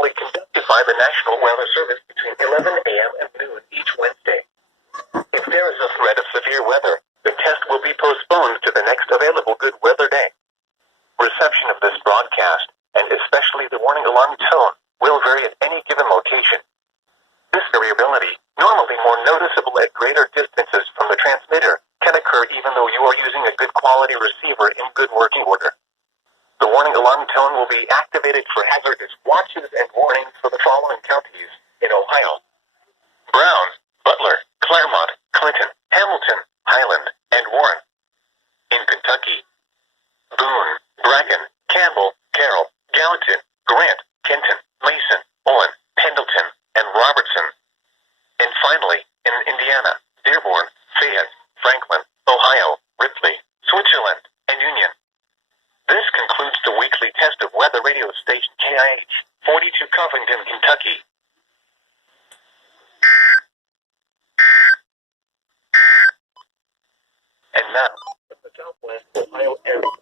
normally conducted by the National Weather Service between 11 a.m. and noon each Wednesday. If there is a threat of severe weather, the test will be postponed to the next available good weather day. Reception of this broadcast, and especially the warning alarm tone, will vary at any given location. This variability, normally more noticeable at greater distances from the transmitter, can occur even though you are using a good quality receiver in good working order. The warning alarm tone will be activated for hazardous watches and warnings for the following counties in Ohio: Brown, Butler, Claremont, Clinton, Hamilton, Highland, and Warren. In Kentucky: Boone, Bracken, Campbell, Carroll, Gallatin, Grant, Kenton, Mason, Owen, Pendleton, and Robertson. And finally, in Indiana: Dearborn, Fayette, Franklin, Ohio, Ripley, Switzerland, and Union. This concludes the weekly test of weather radio station KIH 42 Covington, Kentucky. And now, from the Southwest Ohio area.